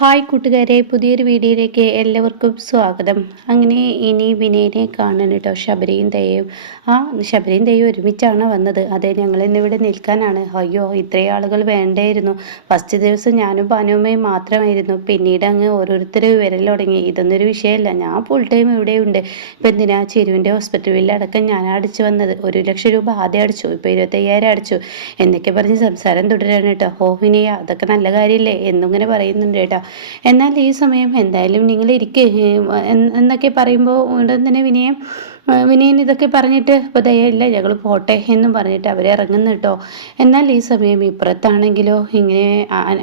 Hi കൂട്ടുകാരെ, പുതിയൊരു വീഡിയോയിലേക്ക് എല്ലാവർക്കും സ്വാഗതം. അങ്ങനെ ഇനി വിനയനെ കാണാൻ കേട്ടോ ശബരിയും ദയയും. ശബരിയും ദയയും ഒരുമിച്ചാണ് വന്നത്. അതെ, ഞങ്ങൾ ഇന്നിവിടെ നിൽക്കാനാണ്. അയ്യോ, ഇത്രയും ആളുകൾ വേണ്ടായിരുന്നു. ഫസ്റ്റ് ദിവസം ഞാനും ഭാനുമ്മയും മാത്രമായിരുന്നു. പിന്നീട് അങ്ങ് ഓരോരുത്തർ വരൽ തുടങ്ങി. ഇതൊന്നൊരു വിഷയമല്ല, ഞാൻ ഫുൾ ടൈം ഇവിടെയുണ്ട്. ഇപ്പം എന്തിനാ ചിരുവിൻ്റെ ഹോസ്പിറ്റൽ ബില്ലടക്കം ഞാൻ അടിച്ചു വന്നത്. 1,00,000 രൂപ ആദ്യം അടിച്ചു, ഇപ്പോൾ 25,000 അടിച്ചു എന്നൊക്കെ പറഞ്ഞ് സംസാരം തുടരാണ് കേട്ടോ. ഓ വിനയ, അതൊക്കെ നല്ല കാര്യമില്ലേ എന്നിങ്ങനെ പറയുന്നുണ്ട് കേട്ടോ. എന്നാൽ ഈ സമയം എന്തായാലും നിങ്ങൾ ഇരിക്കേ എന്നൊക്കെ പറയുമ്പോൾ ഉടൻ തന്നെ വിനയൻ ഇതൊക്കെ പറഞ്ഞിട്ട് ഇപ്പോൾ ദയയില്ല, ഞങ്ങൾ പോട്ടെ എന്നും പറഞ്ഞിട്ട് അവരെ ഇറങ്ങുന്നു കേട്ടോ. എന്നാൽ ഈ സമയം ഇപ്പുറത്താണെങ്കിലോ ഇങ്ങനെ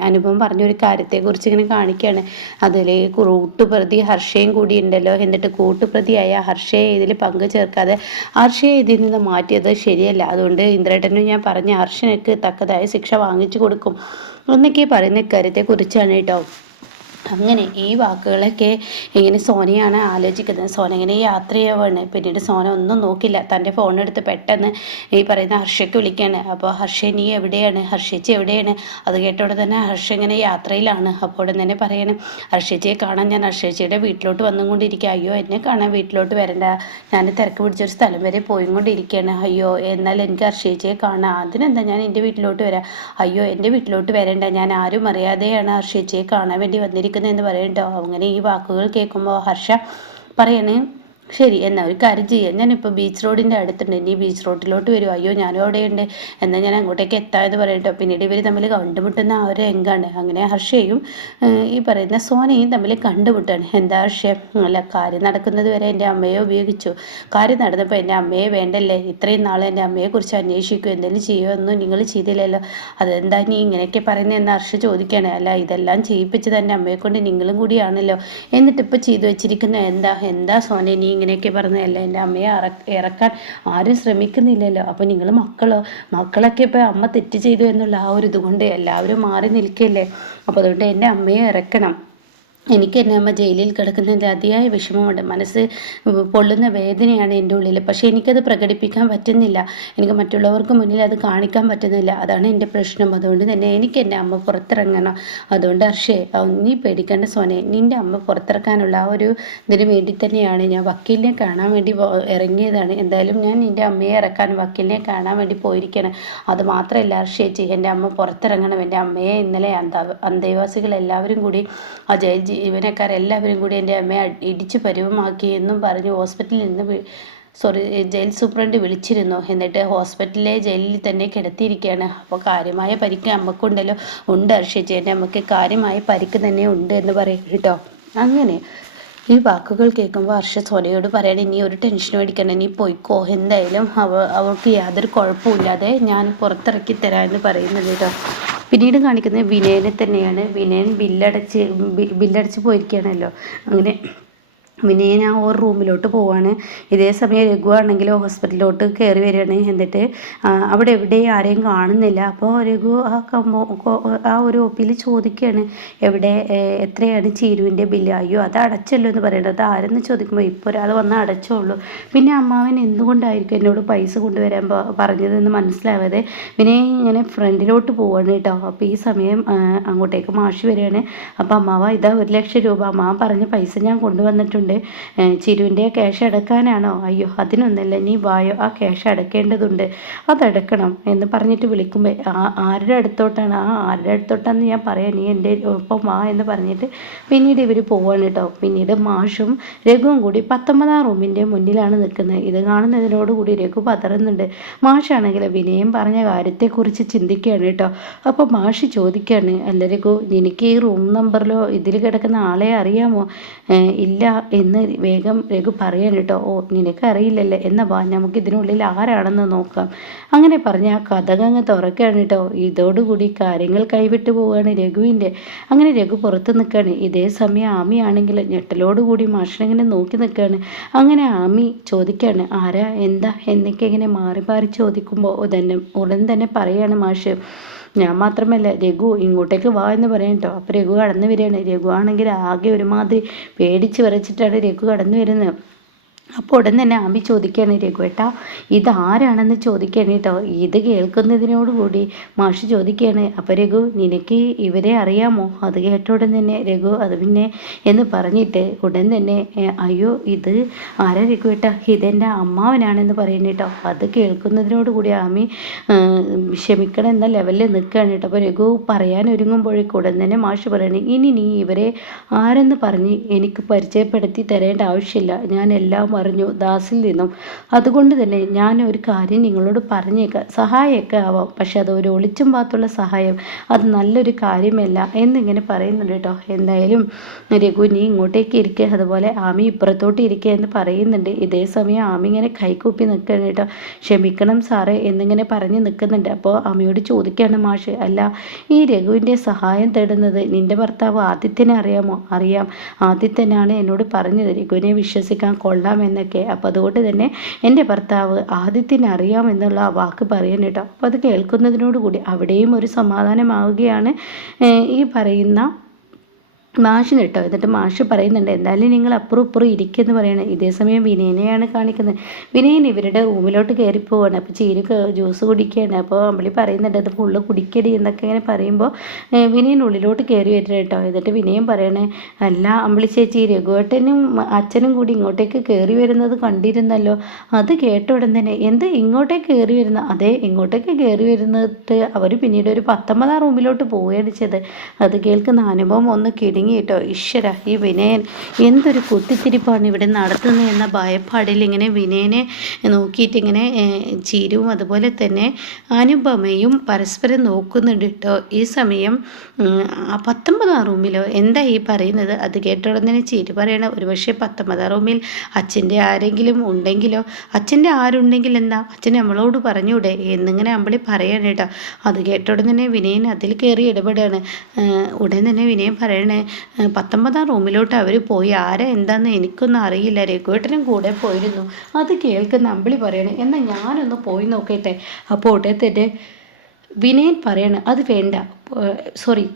അനുഭവം പറഞ്ഞൊരു കാര്യത്തെക്കുറിച്ച് ഇങ്ങനെ കാണിക്കുകയാണ്. അതിൽ കൂട്ടുപ്രതി ഹർഷയും കൂടി ഉണ്ടല്ലോ. എന്നിട്ട് കൂട്ടുപ്രതിയായ ഹർഷയെ ഇതിൽ പങ്കു ചേർക്കാതെ ഹർഷയെ ഇതിൽ നിന്ന് മാറ്റിയത് ശരിയല്ല. അതുകൊണ്ട് ഇന്ദ്രേട്ടനും ഞാൻ പറഞ്ഞ ഹർഷനക്ക് തക്കതായ ശിക്ഷ വാങ്ങിച്ചു കൊടുക്കും എന്നൊക്കെ പറയുന്ന ഇക്കാര്യത്തെക്കുറിച്ചാണ് കേട്ടോ. അങ്ങനെ ഈ വാക്കുകളൊക്കെ ഇങ്ങനെ സോനയാണ് ആലോചിക്കുന്നത്. സോന ഇങ്ങനെ യാത്ര ചെയ്യുവാണ്. പിന്നീട് സോന ഒന്നും നോക്കില്ല, തൻ്റെ ഫോണെടുത്ത് പെട്ടെന്ന് ഈ പറയുന്ന ഹർഷയ്ക്ക് വിളിക്കുകയാണ്. അപ്പോൾ ഹർഷ, നീ എവിടെയാണ്? ഹർഷേച്ചി എവിടെയാണ്? അത് കേട്ടോടെ തന്നെ ഹർഷ ഇങ്ങനെ യാത്രയിലാണ്. അപ്പോൾ തന്നെ പറയണം, ഹർഷേച്ചിയെ കാണാൻ ഞാൻ ഹർഷേച്ചിയുടെ വീട്ടിലോട്ട് വന്നുകൊണ്ടിരിക്കുക. അയ്യോ, എന്നെ കാണാൻ വീട്ടിലോട്ട് വരണ്ട, ഞാൻ തിരക്ക് പിടിച്ചൊരു സ്ഥലം വരെ പോയിക്കൊണ്ടിരിക്കുകയാണ്. അയ്യോ, എന്നാൽ എനിക്ക് ഹർഷേച്ചിയെ കാണാം. അതിനെന്താ, ഞാൻ എൻ്റെ വീട്ടിലോട്ട് വരാം. അയ്യോ, എൻ്റെ വീട്ടിലോട്ട് വരണ്ട, ഞാൻ ആരും അറിയാതെയാണ് ഹർഷേച്ചിയെ കാണാൻ വേണ്ടി വന്നിരിക്കുന്നത് എന്ന് പറയട്ടോ. അങ്ങനെ ഈ വാക്കുകൾ കേൾക്കുമ്പോൾ ഹർഷ പറയണേ, ശരി, എന്നാൽ ഒരു കാര്യം ചെയ്യാം, ഞാനിപ്പോൾ ബീച്ച് റോഡിൻ്റെ അടുത്തുണ്ട്, ഇനി ബീച്ച് റോഡിലോട്ട് വരും. അയ്യോ, ഞാനും അവിടെയുണ്ട്, എന്നാൽ ഞാൻ അങ്ങോട്ടേക്ക് എത്താമെന്ന് പറയട്ടോ. പിന്നീട് ഇവർ തമ്മിൽ കണ്ടുമുട്ടുന്ന ആ ഒരു രംഗമാണ്. അങ്ങനെ ഹർഷയും ഈ പറയുന്ന സോനയും തമ്മിൽ കണ്ടുമുട്ടാണ്. എന്താ ഹർഷ, അല്ല, കാര്യം നടക്കുന്നത് വരെ എൻ്റെ അമ്മയെ ഉപയോഗിച്ചു, കാര്യം നടന്നപ്പോൾ എൻ്റെ അമ്മയെ വേണ്ടല്ലേ, ഇത്രയും നാൾ എൻ്റെ അമ്മയെക്കുറിച്ച് അന്വേഷിക്കും, എന്തെങ്കിലും ചെയ്യുമെന്നും നിങ്ങൾ ചെയ്തില്ലല്ലോ, അതെന്താ നീ ഇങ്ങനെയൊക്കെ പറയുന്നതെന്ന് ഹർഷ ചോദിക്കുകയാണ്. അല്ല, ഇതെല്ലാം ചെയ്യിപ്പിച്ചത് എൻ്റെ അമ്മയെ കൊണ്ട് നിങ്ങളും കൂടിയാണല്ലോ, എന്നിട്ടിപ്പോൾ ചെയ്തു വെച്ചിരിക്കുന്ന എന്താ സോന നീ ഇങ്ങനെയൊക്കെ പറഞ്ഞതല്ലേ, എൻ്റെ അമ്മയെ ഇറക്കാൻ ആരും ശ്രമിക്കുന്നില്ലല്ലോ, അപ്പോൾ നിങ്ങൾ മക്കളൊക്കെ ഇപ്പോൾ അമ്മ തെറ്റ് ചെയ്തു എന്നുള്ള ആ ഒരു ഇതുകൊണ്ട് എല്ലാവരും മാറി നിൽക്കില്ലേ, അപ്പോൾ അതുകൊണ്ട് എൻ്റെ അമ്മയെ ഇറക്കണം. എനിക്ക് എൻ്റെ അമ്മ ജയിലിൽ കിടക്കുന്നതിൻ്റെ അതിയായ വിഷമമുണ്ട്, മനസ്സ് പൊള്ളുന്ന വേദനയാണ് എൻ്റെ ഉള്ളിൽ. പക്ഷേ എനിക്കത് പ്രകടിപ്പിക്കാൻ പറ്റുന്നില്ല, എനിക്ക് മറ്റുള്ളവർക്ക് മുന്നിൽ അത് കാണിക്കാൻ പറ്റുന്നില്ല, അതാണ് എൻ്റെ പ്രശ്നം. അതുകൊണ്ട് തന്നെ എനിക്ക് എൻ്റെ അമ്മ പുറത്തിറങ്ങണം. അതുകൊണ്ട് ഹർഷേ, നീ പേടിക്കേണ്ട സോനെ, നിൻ്റെ അമ്മ പുറത്തിറക്കാനുള്ള ആ ഒരു ഇതിന് വേണ്ടി തന്നെയാണ് ഞാൻ വക്കീലിനെ കാണാൻ വേണ്ടി ഇറങ്ങിയതാണ്. എന്തായാലും ഞാൻ നിൻ്റെ അമ്മയെ ഇറക്കാൻ വക്കീലിനെ കാണാൻ വേണ്ടി പോയിരിക്കണം. അത് മാത്രമല്ല ഹർഷേച്ചി, എൻ്റെ അമ്മ പുറത്തിറങ്ങണം. എൻ്റെ അമ്മയെ ഇന്നലെ അന്തേവാസികൾ എല്ലാവരും കൂടി ആ ജീവനക്കാരെല്ലാവരും കൂടി എൻ്റെ അമ്മയെ ഇടിച്ചു പരുവമാക്കി എന്നും പറഞ്ഞ് ഹോസ്പിറ്റലിൽ നിന്ന് ജയിൽ സൂപ്രണ്ട് വിളിച്ചിരുന്നു. എന്നിട്ട് ഹോസ്പിറ്റലിലെ ജയിലിൽ തന്നെ കിടത്തിയിരിക്കുകയാണ്. അപ്പോൾ കാര്യമായ പരിക്ക് അമ്മക്കുണ്ടല്ലോ. ഉണ്ട് ഹർഷേച്ചി, എൻ്റെ അമ്മയ്ക്ക് കാര്യമായ പരിക്ക് തന്നെ ഉണ്ട് എന്ന് പറയും കേട്ടോ. അങ്ങനെ ഈ വാക്കുകൾ കേൾക്കുമ്പോൾ ഹർഷ സോനയോട് പറയണേ, നീ ഒരു ടെൻഷനും അടിക്കണ്ട, നീ പോയിക്കോ, എന്തായാലും അവൾക്ക് യാതൊരു കുഴപ്പമില്ലാതെ ഞാൻ പുറത്തിറക്കി തരാമെന്ന് പറയുന്നത് കേട്ടോ. പിന്നീട് കാണിക്കുന്നത് വിനയനെ തന്നെയാണ്. വിനയൻ ബില്ലടച്ച് പോയിരിക്കുകയാണല്ലോ. അങ്ങനെ വിനയൻ ആ ഒരു റൂമിലോട്ട് പോവാണ്. ഇതേ സമയം രഘു ആണെങ്കിൽ ഹോസ്പിറ്റലിലോട്ട് കയറി വരികയാണ്. എന്നിട്ട് അവിടെ എവിടെയും ആരെയും കാണുന്നില്ല. അപ്പോൾ രഘു ആ ഒരു ഒപ്പിയിൽ ചോദിക്കുകയാണ്, എത്രയാണ് ചീരുവിൻ്റെ ബില്ല്? അയ്യോ, അത് അടച്ചല്ലോ എന്ന് പറയുന്നത്. അത് ആരെന്ന് ചോദിക്കുമ്പോൾ ഇപ്പോൾ ഒരാൾ വന്ന് അടച്ചോളൂ. പിന്നെ അമ്മാവൻ എന്തുകൊണ്ടായിരിക്കും എന്നോട് പൈസ കൊണ്ടുവരാൻ പറഞ്ഞതെന്ന് മനസ്സിലാവാതെ വിനയൻ ഇങ്ങനെ ഫ്രണ്ടിലോട്ട് പോവാണ് കേട്ടോ. അപ്പോൾ ഈ സമയം അങ്ങോട്ടേക്ക് മാഷി വരികയാണ്. അപ്പോൾ അമ്മാവ, ഇതാ 1,00,000 രൂപ, അമ്മാവൻ പറഞ്ഞ പൈസ ഞാൻ കൊണ്ടുവന്നിട്ടുണ്ട്, ചിരുവിൻ്റെ ക്യാഷ് അടക്കാനാണോ? അയ്യോ, അതിനൊന്നല്ല, നീ വായോ, ആ ക്യാഷ് അടക്കേണ്ടതുണ്ട്, അതടക്കണം എന്ന് പറഞ്ഞിട്ട് വിളിക്കുമ്പോൾ ആരുടെ അടുത്തോട്ടാണ്? ആരുടെ അടുത്തോട്ടാന്ന് ഞാൻ പറയാം, നീ എൻ്റെ ഒപ്പം വാ എന്ന് പറഞ്ഞിട്ട് പിന്നീട് ഇവർ പോവാണ് കേട്ടോ. പിന്നീട് മാഷും രഘുവും കൂടി 19-ാം റൂമിൻ്റെ മുന്നിലാണ് നിൽക്കുന്നത്. ഇത് കാണുന്നതിനോടുകൂടി രഘു പതറുന്നുണ്ട്. മാഷാണെങ്കിൽ വിനയം പറഞ്ഞ കാര്യത്തെക്കുറിച്ച് ചിന്തിക്കുകയാണ് കേട്ടോ. അപ്പോൾ മാഷ് ചോദിക്കുകയാണ്, അല്ല രഘു, നിനക്ക് ഈ റൂം നമ്പറിലോ ഇതിൽ കിടക്കുന്ന ആളെ അറിയാമോ? ഇല്ല എന്ന് വേഗം രഘു പറയാൻ കേട്ടോ. ഓ, നിനക്കറിയില്ലല്ലേ, എന്നാ വാ, നമുക്ക് ഇതിനുള്ളിൽ ആരാണെന്ന് നോക്കാം. അങ്ങനെ പറഞ്ഞ് ആ കഥകങ്ങ് തുറക്കുകയാണ് കേട്ടോ. ഇതോടുകൂടി കാര്യങ്ങൾ കൈവിട്ട് പോവുകയാണ് രഘുവിൻ്റെ. അങ്ങനെ രഘു പുറത്ത് നിൽക്കുകയാണ്. ഇതേ സമയം ആമിയാണെങ്കിൽ ഞെട്ടലോടുകൂടി മാഷിനെങ്ങനെ നോക്കി നിൽക്കുകയാണ്. അങ്ങനെ ആമി ചോദിക്കുകയാണ്, ആരാ, എന്താ എന്നൊക്കെ ഇങ്ങനെ മാറി മാറി ചോദിക്കുമ്പോൾ ഉടൻ തന്നെ പറയാണ് മാഷ്, ഞാൻ മാത്രമല്ല, രഘു ഇങ്ങോട്ടേക്ക് വാ എന്ന് പറയാം കേട്ടോ. അപ്പോൾ രഘു കടന്നു വരികയാണ്. രഘു ആണെങ്കിൽ ആകെ ഒരുമാതിരി പേടിച്ച് വിറച്ചിട്ടാണ് രഘു കടന്നു വരുന്നത്. അപ്പോൾ ഉടൻ തന്നെ ആമി ചോദിക്കുകയാണ് രഘുവേട്ടാ ഇതാരാണെന്ന് ചോദിക്കുകയാണ് കേട്ടോ. ഇത് കേൾക്കുന്നതിനോടുകൂടി മാഷ് ചോദിക്കുകയാണ് അപ്പോൾ രഘു നിനക്ക് ഇവരെ അറിയാമോ? അത് കേട്ട ഉടൻ തന്നെ രഘു അത് പിന്നെ എന്ന് പറഞ്ഞിട്ട് ഉടൻ തന്നെ അയ്യോ ഇത് ആരാ രഘുവേട്ടാ ഇതെൻ്റെ അമ്മാവനാണെന്ന് പറയുന്നു കേട്ടോ. അത് കേൾക്കുന്നതിനോടുകൂടി ആമി ക്ഷമിക്കണം എന്ന ലെവലിൽ നിൽക്കുകയാണ് കേട്ടോ. അപ്പോൾ രഘു പറയാൻ ഒരുങ്ങുമ്പോഴേക്കും ഉടൻ തന്നെ മാഷ് പറയണേ ഇനി നീ ഇവരെ ആരെന്ന് പറഞ്ഞ് എനിക്ക് പരിചയപ്പെടുത്തി തരേണ്ട ആവശ്യമില്ല. ഞാൻ എല്ലാം പറഞ്ഞു ദാസിൽ നിന്നും. അതുകൊണ്ട് തന്നെ ഞാൻ ഒരു കാര്യം നിങ്ങളോട് പറഞ്ഞേക്കാം, സഹായമൊക്കെ ആവാം, പക്ഷെ അത് ഒരു ഒളിച്ചും പാത്തുള്ള സഹായം അത് നല്ലൊരു കാര്യമല്ല എന്നിങ്ങനെ പറയുന്നുണ്ട് കേട്ടോ. എന്തായാലും രഘു നീ ഇങ്ങോട്ടേക്ക് ഇരിക്കുക, അതുപോലെ ആമി ഇപ്പുറത്തോട്ട് ഇരിക്കുക എന്ന് പറയുന്നുണ്ട്. ഇതേ സമയം ആമി ഇങ്ങനെ കൈകൂപ്പി നിൽക്കുകയാണ് കേട്ടോ. ക്ഷമിക്കണം സാറേ എന്നിങ്ങനെ പറഞ്ഞ് നിൽക്കുന്നുണ്ട്. അപ്പോൾ ആമിയോട് ചോദിക്കുകയാണ് മാഷ്, അല്ല ഈ രഘുവിൻ്റെ സഹായം തേടുന്നത് നിൻ്റെ ഭർത്താവ് ആദിത്യനെ അറിയാമോ? അറിയാം, ആദിത്യനാണ് എന്നോട് പറഞ്ഞത് രഘുവിനെ വിശ്വസിക്കാൻ കൊള്ളാമെന്നൊക്കെ. അപ്പോൾ അതുകൊണ്ട് തന്നെ എൻ്റെ ഭർത്താവ് ആദിത്യനെ അറിയാമെന്നുള്ള ആ വാക്ക് പറയാൻ കേട്ടോ. അപ്പോൾ അത് കേൾക്കുന്നതിനോടുകൂടി അവിടെയും ഒരു സമാധാനമാവുകയാണ് ഈ പറയുന്ന മാഷിന് കേട്ടോ. എന്നിട്ട് മാഷ് പറയുന്നുണ്ട് എന്തായാലും നിങ്ങൾ അപ്പുറം ഇപ്പുറം ഇരിക്കുമെന്ന് പറയണം. ഇതേ സമയം വിനയനെയാണ് കാണിക്കുന്നത്. വിനയൻ ഇവരുടെ റൂമിലോട്ട് കയറി പോവാണ്. അപ്പോൾ ചീര് ജ്യൂസ് കുടിക്കുകയാണ്. അപ്പോൾ അമ്പിളി പറയുന്നുണ്ട് അത് ഫുള്ള് കുടിക്കടി എന്നൊക്കെ ഇങ്ങനെ പറയുമ്പോൾ വിനയൻ ഉള്ളിലോട്ട് കയറി വരുന്നത് കേട്ടോ. എന്നിട്ട് വിനയൻ പറയണേ അല്ല അമ്പിളി ചേച്ചി രഘുവേട്ടനും അച്ഛനും കൂടി ഇങ്ങോട്ടേക്ക് കയറി വരുന്നത് കണ്ടിരുന്നല്ലോ. അത് കേട്ട ഉടൻ തന്നെ എന്ത് ഇങ്ങോട്ടേക്ക് കയറി വരുന്ന? അതെ ഇങ്ങോട്ടേക്ക് കയറി വരുന്നിട്ട് അവർ പിന്നീട് ഒരു 19-ാം റൂമിലോട്ട് പോവുകയാണ് ചെയ്തത്. അത് കേൾക്കുന്ന അനുഭവം ഒന്ന് കിടുങ്ങി കേട്ടോ. ഈശ്വര ഈ വിനയൻ എന്തൊരു കുത്തിത്തിരിപ്പാണ് ഇവിടെ നടത്തുന്നത് എന്ന ഭയപ്പാടിൽ ഇങ്ങനെ വിനയനെ നോക്കിയിട്ട് ഇങ്ങനെ ചീരുവും അതുപോലെ തന്നെ അനുപമയും പരസ്പരം നോക്കുന്നുണ്ട് കേട്ടോ. ഈ സമയം 19-ാം റൂമിലോ എന്താ ഈ പറയുന്നത്? അത് കേട്ട ഉടനെ ചീരു പറയണ ഒരുപക്ഷെ 19-ാം റൂമിൽ അച്ഛൻ്റെ ആരെങ്കിലും ഉണ്ടെങ്കിലോ? അച്ഛൻ്റെ ആരുണ്ടെങ്കിൽ എന്താ അച്ഛൻ നമ്മളോട് പറഞ്ഞൂടെ എന്നിങ്ങനെ അമ്പിളി പറയാണ് കേട്ടോ. അത് കേട്ട ഉടനെ വിനയൻ അതിൽ കയറി ഇടപെടുകയാണ്. ഉടൻ തന്നെ വിനയൻ പറയണേ 19-ാം റൂമിലോട്ട് അവർ പോയി ആരാ എന്താണെന്ന് എനിക്കൊന്നും അറിയില്ല, രഘുവേട്ടനും കൂടെ പോയിരുന്നു. അത് കേൾക്കുന്ന അമ്പിളി പറയണേ എന്നാൽ ഞാനൊന്ന് പോയി നോക്കട്ടെ. അപ്പോൾ ഉടനെ വിനയൻ പറയണ അത് വേണ്ട, സോറി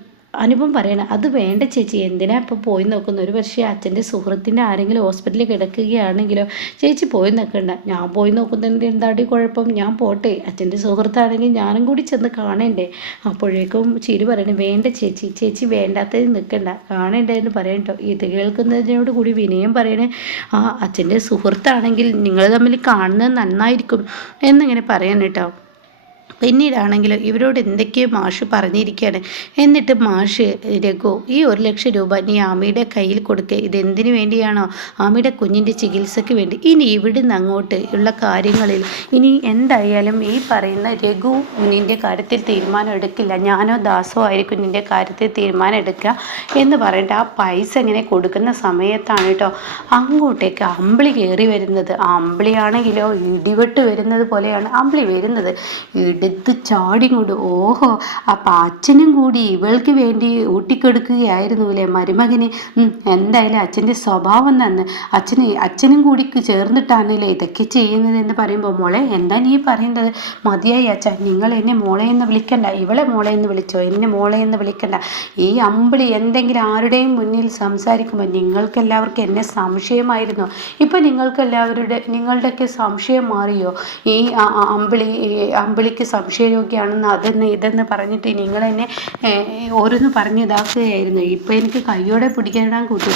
അനുപം പറയണം അത് വേണ്ട ചേച്ചി എന്തിനാ ഇപ്പോൾ പോയി നോക്കുന്നത്? ഒരു പക്ഷേ അച്ഛൻ്റെ സുഹൃത്തിൻ്റെ ആരെങ്കിലും ഹോസ്പിറ്റലിൽ കിടക്കുകയാണെങ്കിലോ? ചേച്ചി പോയി നോക്കണ്ട, ഞാൻ പോയി നോക്കുന്നതിൻ്റെ എന്താടി കുഴപ്പം? ഞാൻ പോട്ടെ, അച്ഛൻ്റെ സുഹൃത്താണെങ്കിൽ ഞാനും കൂടി ചെന്ന് കാണണ്ടേ? അപ്പോഴേക്കും ചിരി പറയണേ വേണ്ട ചേച്ചി, ചേച്ചി വേണ്ടാത്തത് നിൽക്കണ്ട, കാണണ്ടേ എന്ന് പറയട്ടോ. ഇത് കേൾക്കുന്നതിനോട് കൂടി വിനയം പറയണേ അച്ഛൻ്റെ സുഹൃത്താണെങ്കിൽ നിങ്ങൾ തമ്മിൽ കാണുന്നത് നന്നായിരിക്കും എന്നിങ്ങനെ പറയാൻ കേട്ടോ. പിന്നീടാണെങ്കിലും ഇവരോട് എന്തൊക്കെയോ മാഷ് പറഞ്ഞിരിക്കുകയാണ്. എന്നിട്ട് മാഷ് രഘു ഈ 1,00,000 രൂപ നീ ആമിയുടെ കയ്യിൽ കൊടുക്കുക. ഇതെന്തിനു വേണ്ടിയാണോ? ആമിയുടെ കുഞ്ഞിൻ്റെ ചികിത്സയ്ക്ക് വേണ്ടി. ഇനി ഇവിടുന്ന് അങ്ങോട്ട് ഉള്ള കാര്യങ്ങളിൽ ഇനി എന്തായാലും ഈ പറയുന്ന രഘു നിൻ്റെ കാര്യത്തിൽ തീരുമാനം എടുക്കില്ല, ഞാനോ ദാസോ ആയിരിക്കും നിൻ്റെ കാര്യത്തിൽ തീരുമാനം എടുക്കുക എന്ന് പറഞ്ഞിട്ട് ആ പൈസ ഇങ്ങനെ കൊടുക്കുന്ന സമയത്താണ് കേട്ടോ അങ്ങോട്ടേക്ക് അമ്പിളി കയറി വരുന്നത്. ആ അമ്പിളിയാണെങ്കിലോ ഇടിവെട്ട് വരുന്നത് പോലെയാണ് അമ്പിളി വരുന്നത്. എടുത്ത് ചാടിങ്ങോട്ട് ഓഹോ അപ്പം അച്ഛനും കൂടി ഇവൾക്ക് വേണ്ടി ഊട്ടിക്കെടുക്കുകയായിരുന്നു അല്ലേ മരുമകന്? എന്തായാലും അച്ഛൻ്റെ സ്വഭാവം തന്നെ അച്ഛനും കൂടി ചേർന്നിട്ടാണല്ലേ ഇതൊക്കെ ചെയ്യുന്നത് എന്ന് പറയുമ്പോൾ മോളെ എന്താ നീ പറയുന്നത്? മതിയായി അച്ഛൻ, നിങ്ങൾ എന്നെ മോളെ എന്ന് വിളിക്കണ്ട, ഇവളെ മോളെ എന്ന് വിളിച്ചോ, എന്നെ മോളെ എന്ന് വിളിക്കണ്ട. ഈ അമ്പിളി എന്തെങ്കിലും ആരുടെയും മുന്നിൽ സംസാരിക്കുമ്പോൾ നിങ്ങൾക്കെല്ലാവർക്കും എന്നെ സംശയമായിരുന്നു. ഇപ്പം നിങ്ങളുടെയൊക്കെ സംശയം മാറിയോ? ഈ അമ്പിളിക്ക് സംശയരോഗ്യമാണെന്ന് അതെന്ന് ഇതെന്ന് പറഞ്ഞിട്ട് നിങ്ങളെന്നെ ഓരോന്ന് പറഞ്ഞ് ഇതാക്കുകയായിരുന്നു. ഇപ്പം എനിക്ക് കയ്യോടെ പിടിക്കാൻ കൂട്ടി.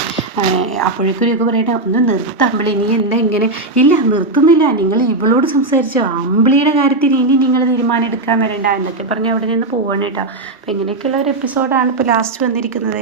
അപ്പോഴേക്കും ഒക്കെ പറയട്ടെ ഒന്ന് നിർത്ത അമ്പിളി, നീ എന്താ ഇങ്ങനെ? ഇല്ല നിർത്തുന്നില്ല, നിങ്ങൾ ഇവളോട് സംസാരിച്ചോ, അമ്പിളിയുടെ കാര്യത്തിൽ ഇനി നിങ്ങൾ തീരുമാനം എടുക്കാൻ വരണ്ട എന്നൊക്കെ പറഞ്ഞ് അവിടെ നിന്ന് പോവാണ് കേട്ടോ. അപ്പം ഇങ്ങനെയൊക്കെയുള്ള ഒരു എപ്പിസോഡാണ് ഇപ്പോൾ ലാസ്റ്റ് വന്നിരിക്കുന്നത്.